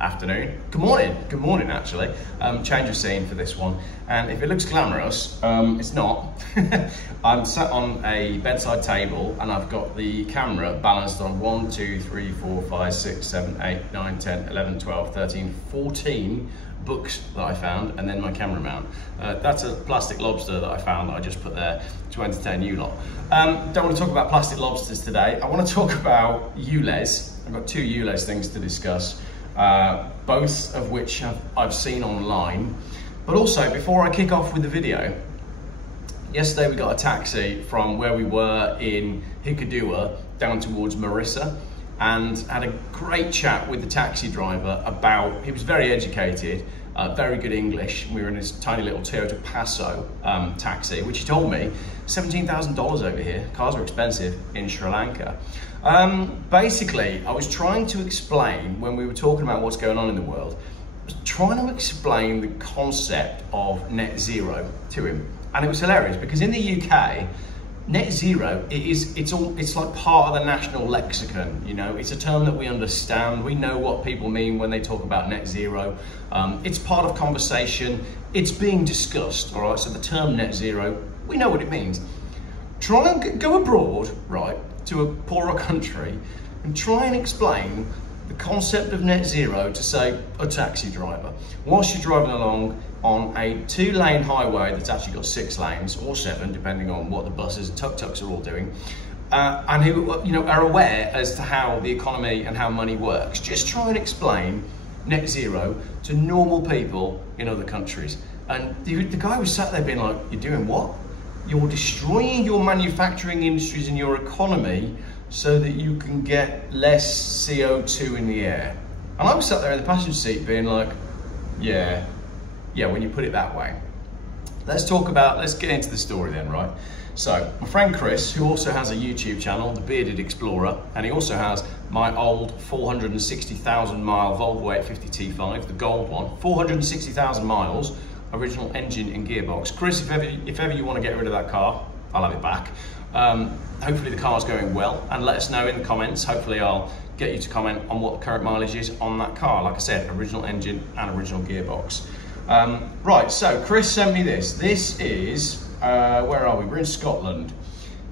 afternoon, good morning actually. Change of scene for this one, and if it looks glamorous, it's not. I'm sat on a bedside table and I've got the camera balanced on 1, 2, 3, 4, 5, 6, 7, 8, 9, 10, 11, 12, 13, 14 books that I found, and then my camera mount. That's a plastic lobster that I found that I just put there to entertain you lot. Don't want to talk about plastic lobsters today. I want to talk about ULEZ. I've got two ULEZ things to discuss, both of which I've seen online. But also, before I kick off with the video, yesterday we got a taxi from where we were in Hikkaduwa down towards Marissa, and had a great chat with the taxi driver about, he was very educated, very good English. We were in this tiny little Toyota Passo taxi, which he told me, $17,000 over here. Cars are expensive in Sri Lanka. Basically, I was trying to explain, when we were talking about what's going on in the world, I was trying to explain the concept of net zero to him. And it was hilarious because in the UK, net zero, it's like part of the national lexicon, you know. It's a term that we understand. We know what people mean when they talk about net zero. It's part of conversation. It's being discussed, all right? So the term net zero, we know what it means. Try and go abroad, right, to a poorer country and try and explain the concept of net zero to, say, a taxi driver. Whilst you're driving along on a 2-lane highway that's actually got 6 lanes, or 7, depending on what the buses and tuk-tuks are all doing, and who, you know, are aware as to how the economy and how money works. Just try and explain net zero to normal people in other countries. And the guy was sat there being like, you're doing what? You're destroying your manufacturing industries and your economy so that you can get less CO2 in the air. And I was sat there in the passenger seat being like, yeah, when you put it that way. Let's get into the story then, right? So, my friend Chris, who also has a YouTube channel, The Bearded Explorer, and he also has my old 460,000 mile Volvo 850 T5, the gold one, 460,000 miles, original engine and gearbox. Chris, if ever you want to get rid of that car, I'll have it back. Hopefully the car's going well, and let us know in the comments. Hopefully I'll get you to comment on what the current mileage is on that car. Like I said, original engine and original gearbox. Right, so Chris sent me this. This is, where are we? We're in Scotland.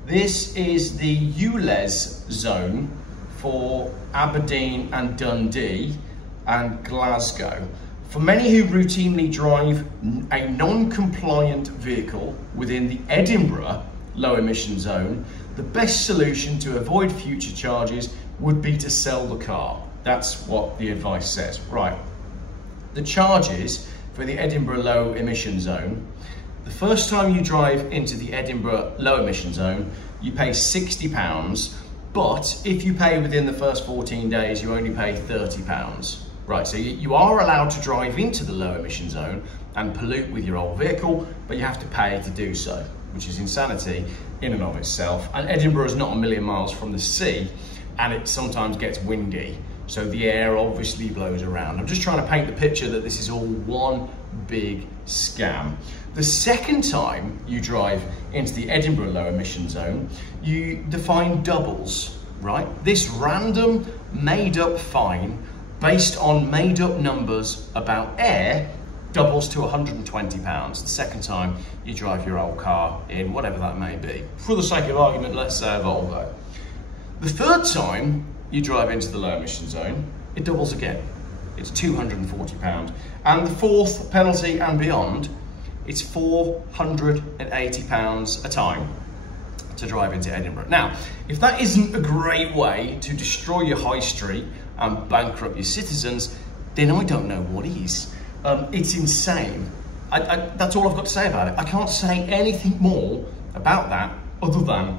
This is the ULEZ zone for Aberdeen and Dundee and Glasgow. For many who routinely drive a non-compliant vehicle within the Edinburgh low emission zone, the best solution to avoid future charges would be to sell the car. That's what the advice says. Right, the charges for the Edinburgh low emission zone, the first time you drive into the Edinburgh low emission zone, you pay £60, but if you pay within the first 14 days, you only pay £30. Right, so you are allowed to drive into the low emission zone and pollute with your old vehicle, but you have to pay to do so, which is insanity in and of itself. And Edinburgh is not a million miles from the sea, and it sometimes gets windy, so the air obviously blows around. I'm just trying to paint the picture that this is all one big scam. The second time you drive into the Edinburgh low emission zone, you define doubles, right? This random made up fine based on made up numbers about air doubles to £120 the second time you drive your old car in whatever that may be. For the sake of argument, let's say a Volvo. The third time you drive into the low emission zone, it doubles again. It's £240. And the fourth penalty and beyond, it's £480 a time to drive into Edinburgh. Now, if that isn't a great way to destroy your high street and bankrupt your citizens, then I don't know what is. It's insane. That's all I've got to say about it. I can't say anything more about that other than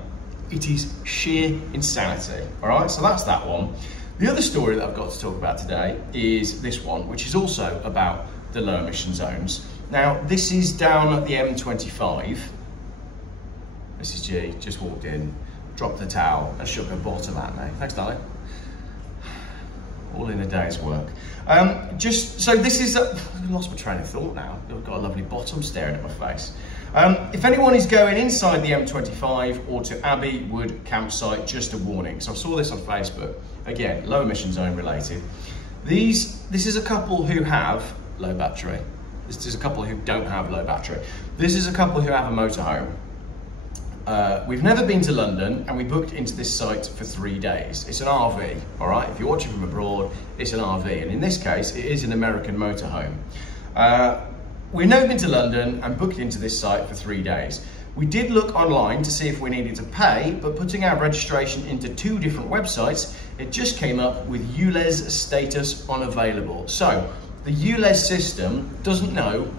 it is sheer insanity. All right, so that's that one. The other story that I've got to talk about today is this one, which is also about the low emission zones. Now, this is down at the M25. Mrs. G just walked in, dropped the towel and shook her bottom at me. Thanks, darling. All in a day's work. So this is, I lost my train of thought now. I've got a lovely bottom staring at my face. If anyone is going inside the M25 or to Abbey Wood campsite, just a warning. So I saw this on Facebook, again, low emission zone related. This is a couple who have low battery. This is a couple who don't have low battery. This is a couple who have a motorhome. We've never been to London and we booked into this site for 3 days. It's an RV, all right? If you're watching from abroad, it's an RV. And in this case, it is an American motorhome. We've never been to London and booked into this site for 3 days. We did look online to see if we needed to pay, but putting our registration into 2 different websites, it just came up with ULEZ status unavailable. So the ULEZ system doesn't know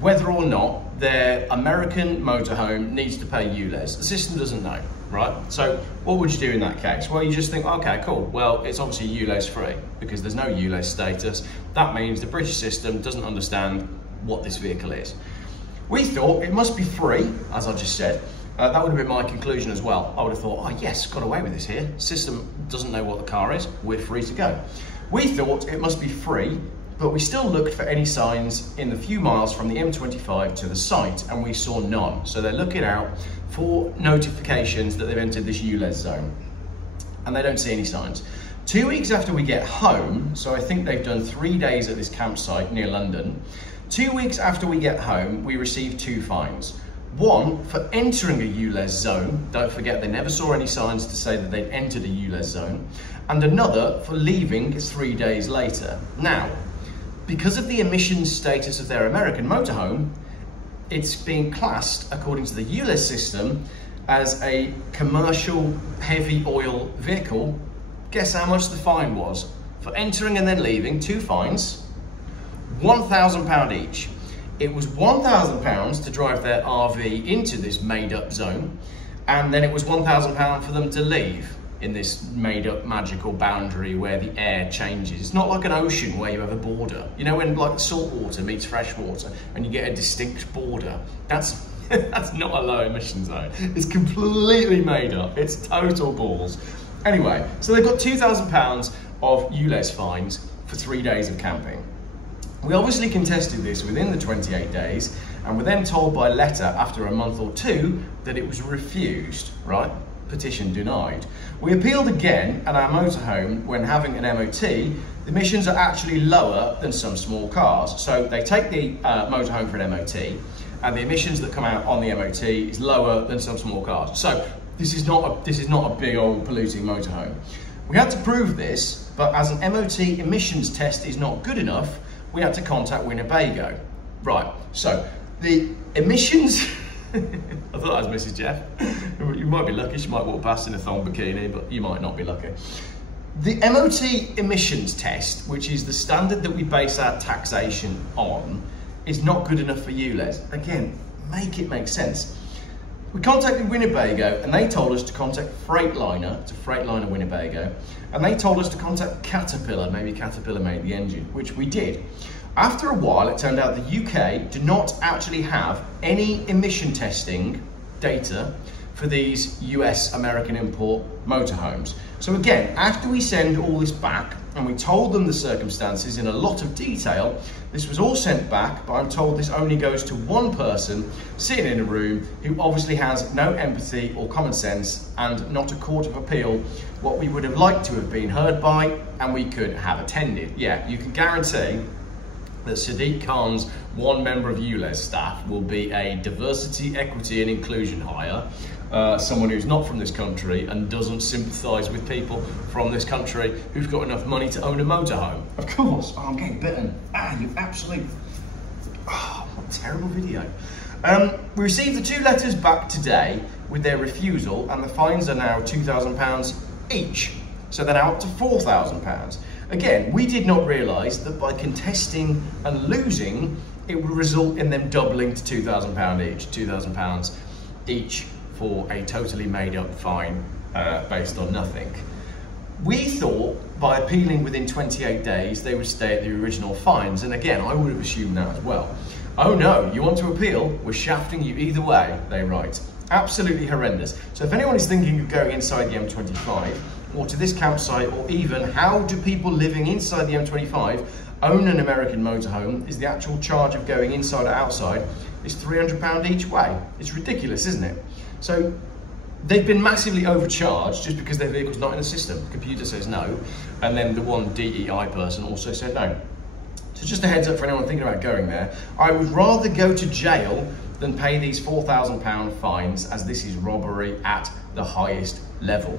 whether or not their American motorhome needs to pay ULEZ. The system doesn't know, right? So what would you do in that case? Well, you just think, okay, cool. Well, it's obviously ULEZ free because there's no ULEZ status. That means the British system doesn't understand what this vehicle is. We thought it must be free, as I just said. That would have been my conclusion as well. I would have thought, oh yes, got away with this here. System doesn't know what the car is. We're free to go. We thought it must be free, but we still looked for any signs in the few miles from the M25 to the site, and we saw none. So they're looking out for notifications that they've entered this ULEZ zone, and they don't see any signs. 2 weeks after we get home, so I think they've done 3 days at this campsite near London. 2 weeks after we get home, we received 2 fines. One for entering a ULEZ zone. Don't forget, they never saw any signs to say that they'd entered a ULEZ zone. And another for leaving 3 days later. Now, because of the emissions status of their American motorhome, it's being classed, according to the ULEZ system, as a commercial heavy oil vehicle. Guess how much the fine was? For entering and then leaving, 2 fines, £1,000 each. It was £1,000 to drive their RV into this made-up zone, and then it was £1,000 for them to leave in this made-up magical boundary where the air changes. It's not like an ocean where you have a border. You know, when like salt water meets fresh water and you get a distinct border. That's not a low emission zone. It's completely made up. It's total balls. Anyway, so they've got £2,000 of ULEZ fines for 3 days of camping. We obviously contested this within the 28 days and were then told by letter after a month or 2 that it was refused, right? Petition denied. We appealed again, and our motorhome, when having an MOT, the emissions are actually lower than some small cars. So they take the motorhome for an MOT, and the emissions that come out on the MOT is lower than some small cars. So this is not a big old polluting motorhome. We had to prove this, but as an MOT emissions test is not good enough, we had to contact Winnebago. Right, so the emissions, I thought that was Mrs. Jeff. You might be lucky, she might walk past in a thong bikini, but you might not be lucky. The MOT emissions test, which is the standard that we base our taxation on, is not good enough for ULEZ. Again, make it make sense. We contacted Winnebago and they told us to contact Freightliner, to Freightliner Winnebago, and they told us to contact Caterpillar, maybe Caterpillar made the engine, which we did. After a while, it turned out the UK do not actually have any emission testing data for these US American import motorhomes. So again, after we send all this back and we told them the circumstances in a lot of detail, this was all sent back, but I'm told this only goes to one person sitting in a room who obviously has no empathy or common sense and not a court of appeal, what we would have liked to have been heard by and we could have attended. Yeah, you can guarantee that Sadiq Khan's one member of ULEZ staff will be a diversity, equity and inclusion hire. Someone who's not from this country and doesn't sympathise with people from this country who've got enough money to own a motorhome. Of course. Oh, I'm getting bitten. Ah, you absolute... Oh, what a terrible video. We received the 2 letters back today with their refusal, and the fines are now £2,000 each. So they're now up to £4,000. Again, we did not realise that by contesting and losing, it would result in them doubling to £2,000 each. £2,000 each for a totally made up fine based on nothing. We thought by appealing within 28 days they would stay at the original fines, and again I would have assumed that as well. Oh no, you want to appeal? We're shafting you either way, they write. Absolutely horrendous. So if anyone is thinking of going inside the M25 or to this campsite, or even how do people living inside the M25 own an American motorhome, is the actual charge of going inside or outside is £300 each way. It's ridiculous, isn't it? So they've been massively overcharged just because their vehicle's not in the system. The computer says no. And then the one DEI person also said no. So just a heads up for anyone thinking about going there, I would rather go to jail than pay these £4,000 fines, as this is robbery at the highest level.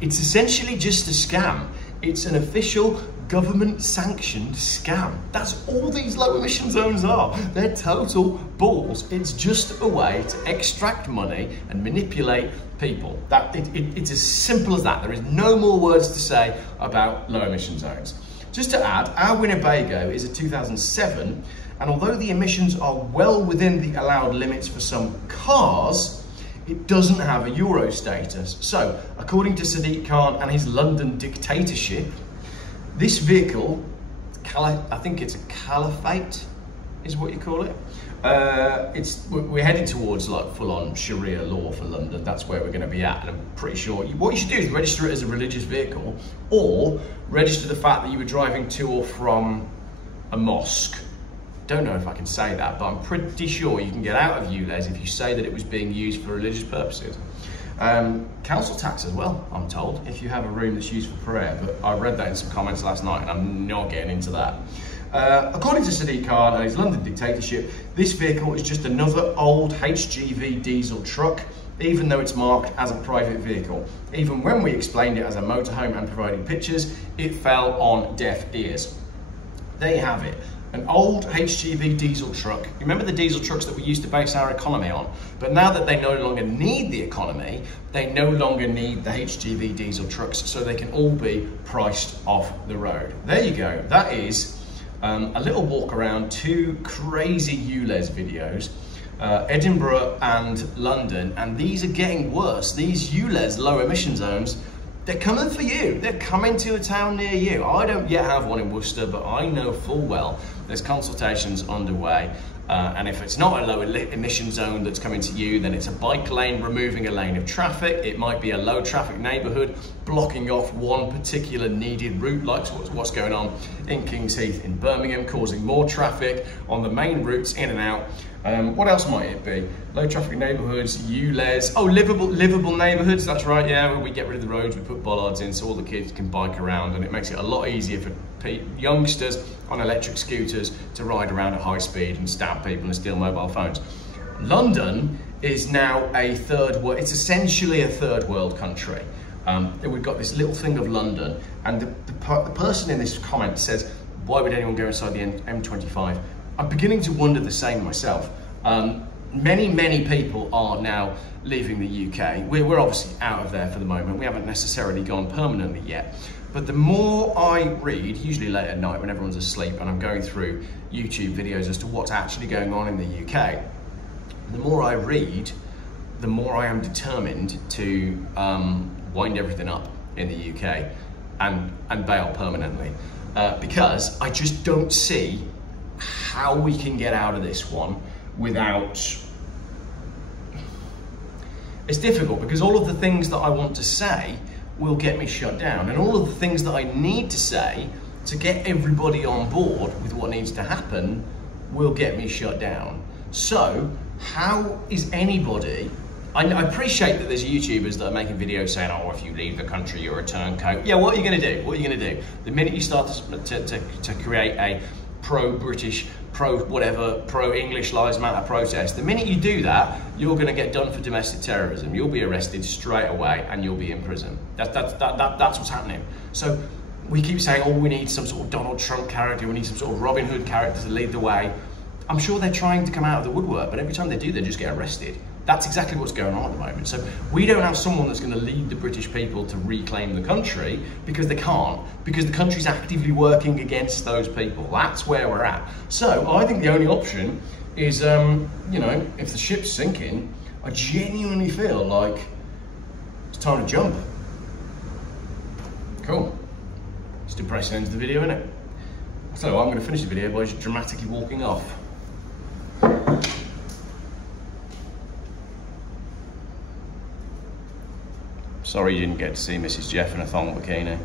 It's essentially just a scam. It's an official government-sanctioned scam. That's all these low emission zones are. They're total balls. It's just a way to extract money and manipulate people. It's as simple as that. There is no more words to say about low emission zones. Just to add, our Winnebago is a 2007, and although the emissions are well within the allowed limits for some cars, it doesn't have a Euro status. So, according to Sadiq Khan and his London dictatorship, this vehicle, I think it's a caliphate, is what you call it. We're heading towards like full-on Sharia law for London. That's where we're going to be at, and I'm pretty sure what you should do is register it as a religious vehicle, or register the fact that you were driving to or from a mosque. Don't know if I can say that, but I'm pretty sure you can get out of ULEZ if you say that it was being used for religious purposes. Council tax as well, I'm told, if you have a room that's used for prayer, but I read that in some comments last night and I'm not getting into that. According to Sadiq Khan and his London dictatorship, this vehicle is just another old HGV diesel truck, even though it's marked as a private vehicle. Even when we explained it as a motorhome and provided pictures, it fell on deaf ears. There you have it. An old HGV diesel truck. You remember the diesel trucks that we used to base our economy on? But now that they no longer need the economy, they no longer need the HGV diesel trucks, so they can all be priced off the road. There you go. That is a little walk around two crazy ULEZ videos, Edinburgh and London, and these are getting worse. These ULEZ low emission zones, they're coming for you. They're coming to a town near you. I don't yet have one in Worcester, but I know full well there's consultations underway. And if it's not a low emission zone that's coming to you, then it's a bike lane removing a lane of traffic. It might be a low traffic neighbourhood blocking off one particular needed route, like what's going on in King's Heath in Birmingham, causing more traffic on the main routes in and out. What else might it be? Low traffic neighbourhoods, ULEZ, oh, livable neighbourhoods, that's right, yeah, where we get rid of the roads, we put bollards in so all the kids can bike around, and it makes it a lot easier for youngsters on electric scooters to ride around at high speed and stab people and steal mobile phones. London is now a third world, it's essentially a third world country. We've got this little thing of London, and the person in this comment says, why would anyone go inside the M25? I'm beginning to wonder the same myself. Many people are now leaving the UK. We're obviously out of there for the moment. We haven't necessarily gone permanently yet. But the more I read, usually late at night when everyone's asleep and I'm going through YouTube videos as to what's actually going on in the UK, the more I read, the more I am determined to wind everything up in the UK and bail permanently. Because I just don't see how we can get out of this one without... It's difficult because all of the things that I want to say will get me shut down, and all of the things that I need to say to get everybody on board with what needs to happen will get me shut down. So how is anybody... I appreciate that there's YouTubers that are making videos saying, oh, if you leave the country, you're a turncoat. Yeah, what are you going to do? What are you going to do? The minute you start to create a pro-British, pro-whatever, pro-English Lives Matter protest, the minute you do that, you're going to get done for domestic terrorism. You'll be arrested straight away and you'll be in prison. That's what's happening. So we keep saying, oh, we need some sort of Donald Trump character, we need some sort of Robin Hood character to lead the way. I'm sure they're trying to come out of the woodwork, but every time they do, they just get arrested. That's exactly what's going on at the moment. So we don't have someone that's going to lead the British people to reclaim the country, because they can't, because the country's actively working against those people. That's where we're at. So I think the only option is, you know, if the ship's sinking, I genuinely feel like it's time to jump. Cool. It's a depressing end to the video, isn't it? So I'm going to finish the video by just dramatically walking off. Sorry you didn't get to see Mrs. Jeff in a thong bikini.